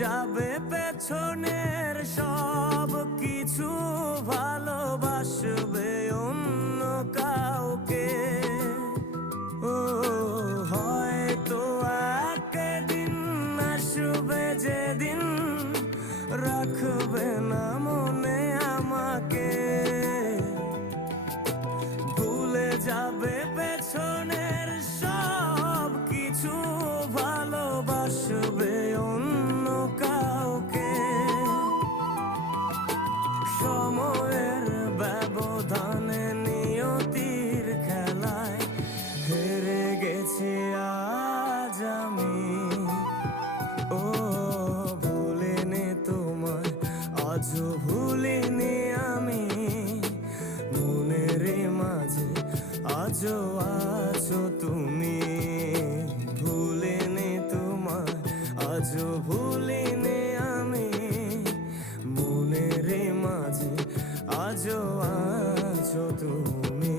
যাবে পেছনের সব কিছু, ভালোবাসবে অন্য কাউকে। ও হয়তো একদিন আসবে যেদিন রাখবে না মনে আমাকে, ভুলে যাবে পেছনের সব কিছু, ভালোবাসবে অন্য কাউকে। সময়ের ব্যবধানে নিয়তির খেলায় হেরে গেছি আজ আমি। ও ভুলিনি তোমায়, আজও ভুলিনি আমি, মনের মাঝে আজও আছো তুমি। ভুলিনি তোমায়, আজও ভুলিনি আমি, মনের মাঝে আজও আছো তুমি।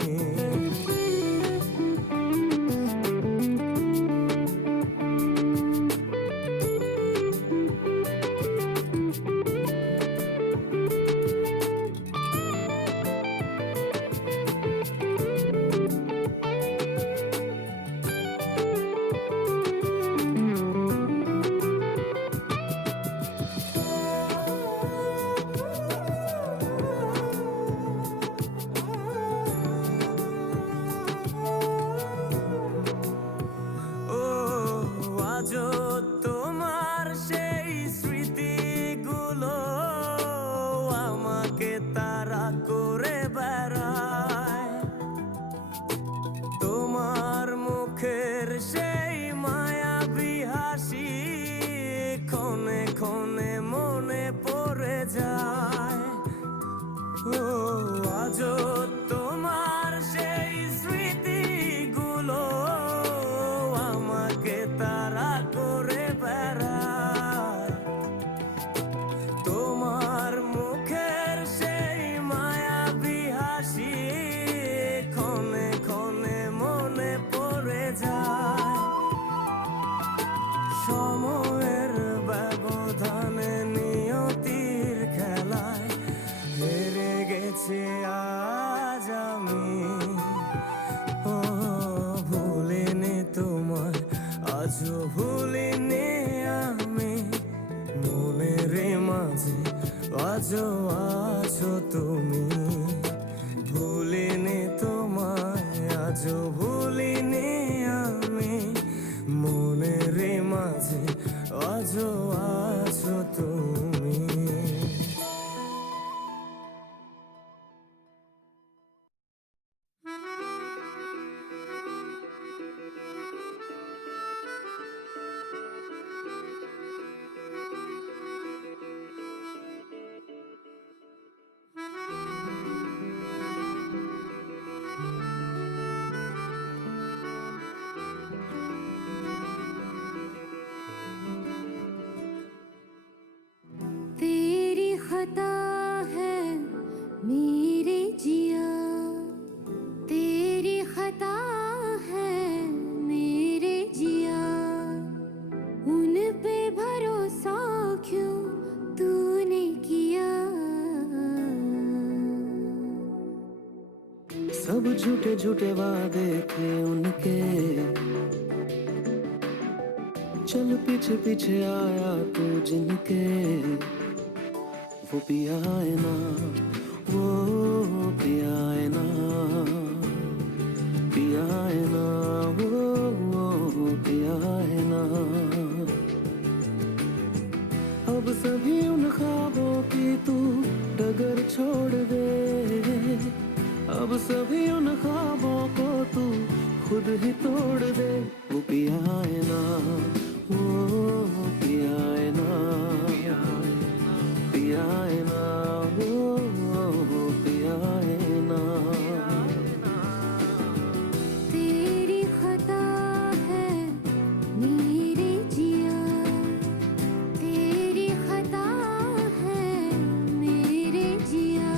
আজও তোমার সেই স্মৃতিগুলো আমাকে তাড়া করে বেড়ায়। তোমার মুখের সেই মায়াবী হাসি ক্ষণে ক্ষণে মনে পড়ে যায়। ও আজও তোমার সেই স্মৃতিগুলো আমাকে তাড়া করে বেড়ায়। তোমার মুখের সেই মায়াবী হাসি ক্ষণে ক্ষণে মনে পড়ে যায়। সময়ের ব্যবধানে নিয়তির খেলায় হেরে গেছি আজ আমি। ও ভুলিনি তোমায়, আজও ভুলিনি আমি, মনের মাঝে আজও আছো তুমি। ভুলিনি তোমায়, আজও ভুলিনি আমি, মনের মাঝে আজও আছো তুমি। तेरी खता है मेरे जिया, तेरी खता है मेरे जिया, उन पे भरोसा क्यों तूने किया। सब झूठे झूठे वादे थे उनके, चल पीछे पीछे आया तू जिनके। वो पिया है ना, वो पिया है ना, पिया है ना, वो पिया है ना। अब सभी उन ख्वाबों की तू डगर छोड़ दे, अब सभी उन ख्वाबों को तू खुद ही तोड़ दे। वो पिया है ना, वो पिया है ना, पिया है ना, वो पिया है ना। तेरी खता है मेरे जिया, तेरी खता है मेरे जिया।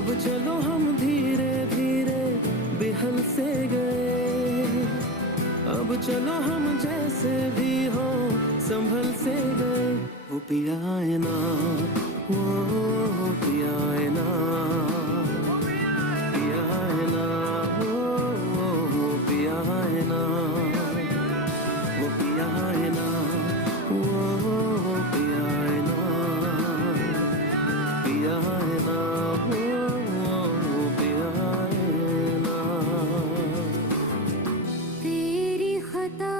अब चलो हम धीरे धीरे बेहल से गए, अब चलो हम जैसे भी हो संभल से गए। वो पिया है ना, वो पिया है ना, पिया है ना, वो पिया है ना, वो पिया है ना, वो पिया है ना, पिया है ना, वो पिया है ना। तेरी खता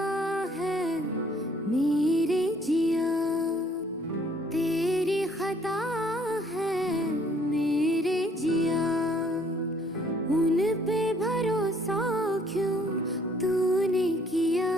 है मेरे जिया, तेरी खता है मेरे जिया, उन पे भरोसा क्यों तूने किया।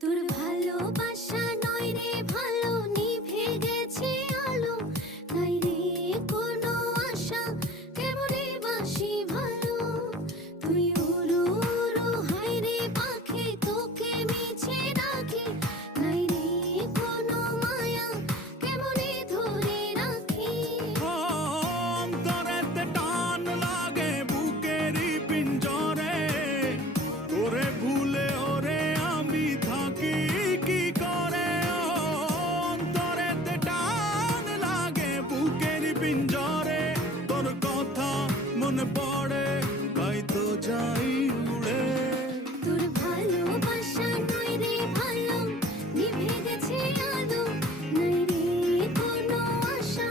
তোর ভালোবাসা নয় রে ভালো, নিভে গেছে আলো, নাই রে কোনো আশা, কেমনে বাসি ভালো। তুই উড়ো উড়ো হায় রে পাখি, তোকে মিছে রাখি, নাই রে কোনো মায়া, কেমনে ধরে রাখি। অন্তরেতে টান লাগে বুকেরই পিঞ্জরে, ওরে ভুলে ওরে আমি থাকি কি করে। অন্তরেতে টান লাগে বুকেরই পিঞ্জরে, তোর কথা মনে পড়ে তাই তো যাই উড়ে। তোর ভালোবাসা নয় রে ভালো, নিভে গেছে আলো, নাই রে কোনো আশা,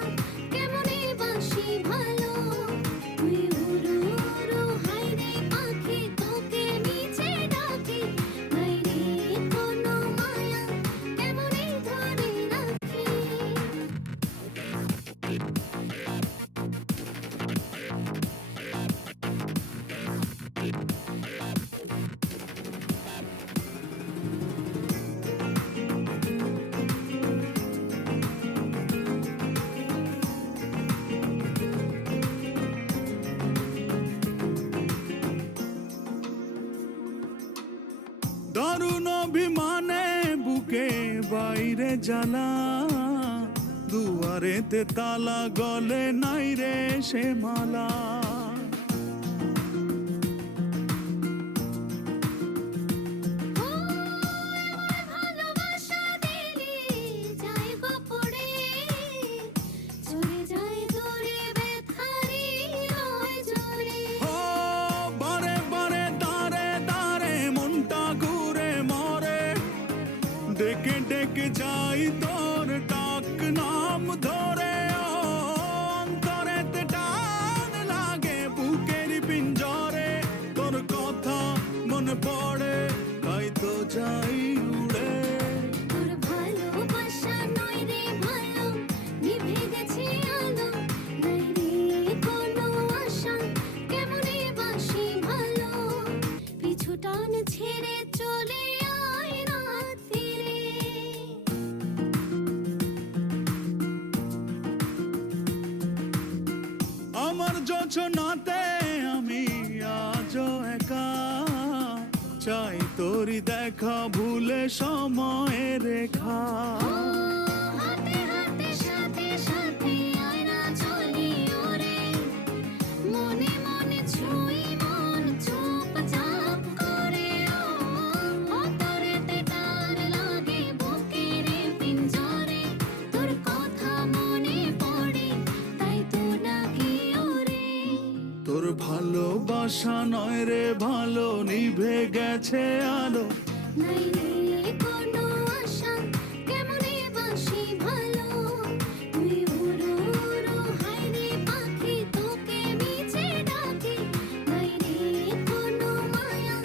কেমনে বাসি ভালো। তুই উড়ো উড়ো হায় রে পাখি, তোকে মিছে ডাকি, নাই রে কোনো মায়া, কেমনে ধরে রাখি। দারুণ অভিমানে বুকে বাইরে জ্বালা, দুয়ারেতে তালা গলে নাই রে সে মালা। ভালোবাসা দিলি যায় গো পড়ে, চলে যায় দূরে ব্যথারি রয় জোরে। ও বারে বারে দাঁড়ে দাঁড়ে মনটা ঘুরে মরে, ডেকে ডেকে যাই তোর ডাক নাম ধরে। অন্তরেতে টান লাগে বুকের পিঞ্জরে, তোর কথা মনে পড়ে তাই তো যাই উড়ে। তোর ভালোবাসা নয় রে ভালো, নিভে গেছে আলো, নাই রে কোনো আশা, কেমনে বাসি ভালো। পিছু টান ছেড়ে চলে আয় রাত ফিরে। আমার যোছনাতে আমি আজও একা, চাই তোরি দেখা ভুলে সময়ের রেখা। হাতে হাতে সাথে সাথে আয়না চলি ওরে, মনে মনে ছুঁই মন চুপচাপ করে। অন্তরেতে টান লাগে বুকের পিঞ্জরে, তোর কথা মনে পড়ে তাই তো ডাকি ওরে। তোর ভালো ভালোবাসা নয় রে ভালো, নিভে গেছে আলো। নাই রে কোনো আশা, কেমনে বাসি ভালো। তুই উড়ো উড়ো হায় রে পাখি, তোকে নিচে ডাকে। নাই রে কোনো মায়া,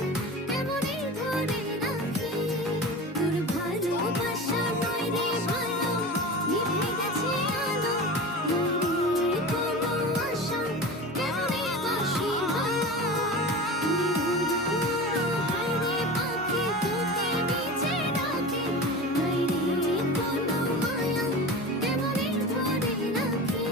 কেমনে ধরে রাখি। তোর ভালোবাসা নয় রে ভালো, নিভে গেছে আলো। নাই রে কোনো আশা, কেমনে বাসি ভালো। তুই উড়ো উড়ো হায় রে পাখি, তোকে নিচে ডাকে। নাই রে কোনো মায়া, কেমনে ধরে রাখি।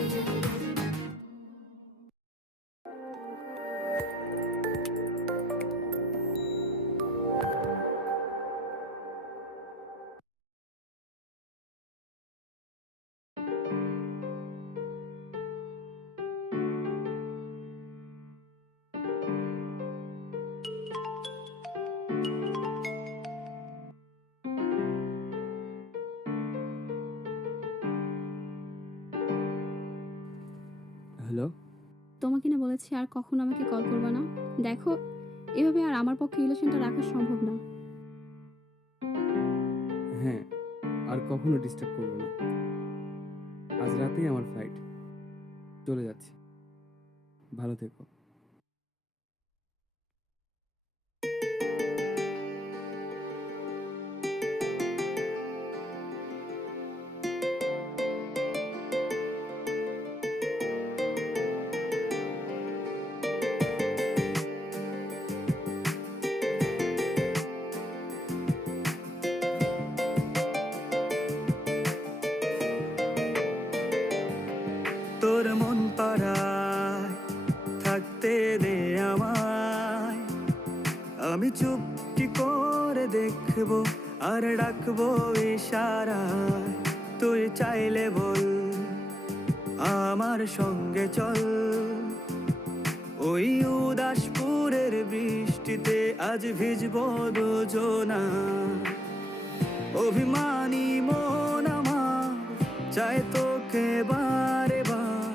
হ্যালো, তোমাকে না বলেছি আর কখনো আমাকে কল করবে না। দেখো, এভাবে আর আমার পক্ষে রিলেশনটা রাখা সম্ভব না। হ্যাঁ, আর কখনো ডিস্টার্ব করবো না। আজ রাতেই আমার ফ্লাইট, চলে যাচ্ছি। ভালো থেকো। তোর মন পাড়ায় থাকতে দে আমায়, আমি চুপটি করে দেখবো আর ডাকবো ইশারায়। তুই চাইলে বল আমার সঙ্গে চল, ওই উদাসপুরের বৃষ্টিতে আজ ভিজবো দুজনা। অভিমানী মন আমার চায় তোকে বারে বার,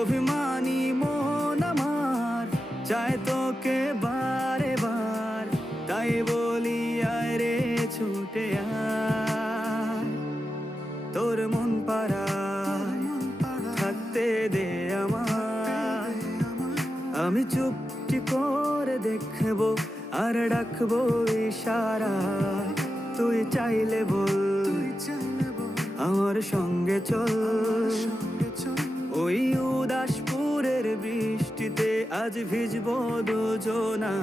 অভিমানী মন আমার চায় তোকে বারে বার। তাই বলি আয় রে ছুটে আয়, তোর মন পাড়ায় থাকতে দে আমায়, আমি চুপটি করে দেখবো আর ডাকবো ইশারায়। তুই চাইলে বল আমার সঙ্গে চল, ওই উদাসপুরের বৃষ্টিতে আজ ভিজবো দুজনা।